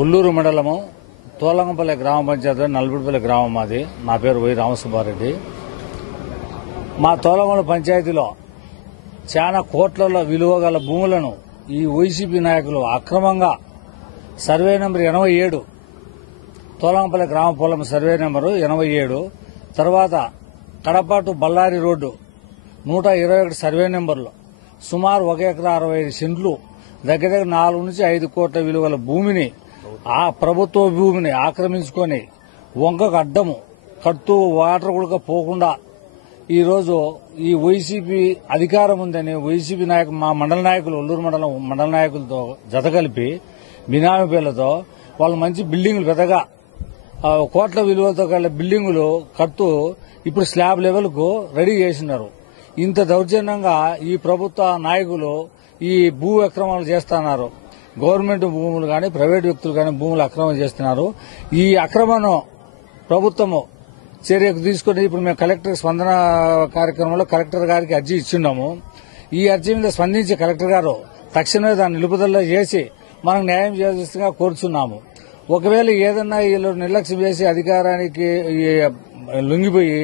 ఉల్లూరు మండలము తోలంగపల్లి గ్రామ పంచాయతీ నల్బుడిపల్లి గ్రామం మాది. నా పేరు వై రామసుబ్బారెడ్డి. మా తోలంగపల్లి పంచాయతీలో చాలా కోట్లలో విలువ గల భూములను ఈ వైసీపీ నాయకులు అక్రమంగా సర్వే నెంబర్ 87 తోలంగపల్లి గ్రామ పొలం సర్వే నెంబరు 87, తర్వాత Kadapa to Ballari road 121 survey నెంబర్లో సుమారు 1 ఎకరా 65 సెంట్లు దగ్గర 4 నుంచి 5 కోట్ల విలువల భూమిని ఆ ప్రభుత్వ భూమిని ఆక్రమించుకొని వంకకు అడ్డము కడుతూ వాటర్ కూడా పోకుండా ఈరోజు ఈ వైసీపీ అధికారం ఉందని వైసీపీ నాయకులు మా మండల నాయకులు ఉల్లూరు మండల నాయకులతో జత కలిపి బినామీ పేర్లతో వాళ్ళు మంచి బిల్డింగులు పెద్దగా కోట్ల విలువలతో కలిగిన బిల్డింగులు కడుతూ ఇప్పుడు స్లాబ్ లెవెల్కు రెడీ చేసినారు. ఇంత దౌర్జన్యంగా ఈ ప్రభుత్వ నాయకులు ఈ భూ అక్రమాలు చేస్తున్నారు. గవర్నమెంట్ భూములు కానీ ప్రైవేట్ వ్యక్తులు కానీ భూములు అక్రమం చేస్తున్నారు. ఈ అక్రమను ప్రభుత్వము చర్యకు తీసుకుని ఇప్పుడు మేము కలెక్టర్ స్పందన కార్యక్రమంలో కలెక్టర్ గారికి అర్జీ ఇచ్చిండాము. ఈ అర్జీ మీద స్పందించి కలెక్టర్ గారు తక్షణమే దాన్ని నిలుపుదల చేసి మనకు న్యాయం చేయాల్సిందిగా కోరుచున్నాము. ఒకవేళ ఏదన్నా వీళ్ళు నిర్లక్ష్యం చేసి అధికారానికి లొంగిపోయి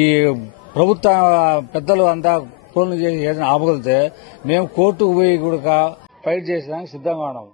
ఈ ప్రభుత్వ పెద్దలు అంతా ఫోన్లు చేసి ఏదైనా ఆపగలిగితే మేము కోర్టుకు పోయి కూడా ఫైట్ చేసేదానికి సిద్ధంగా ఉన్నాము.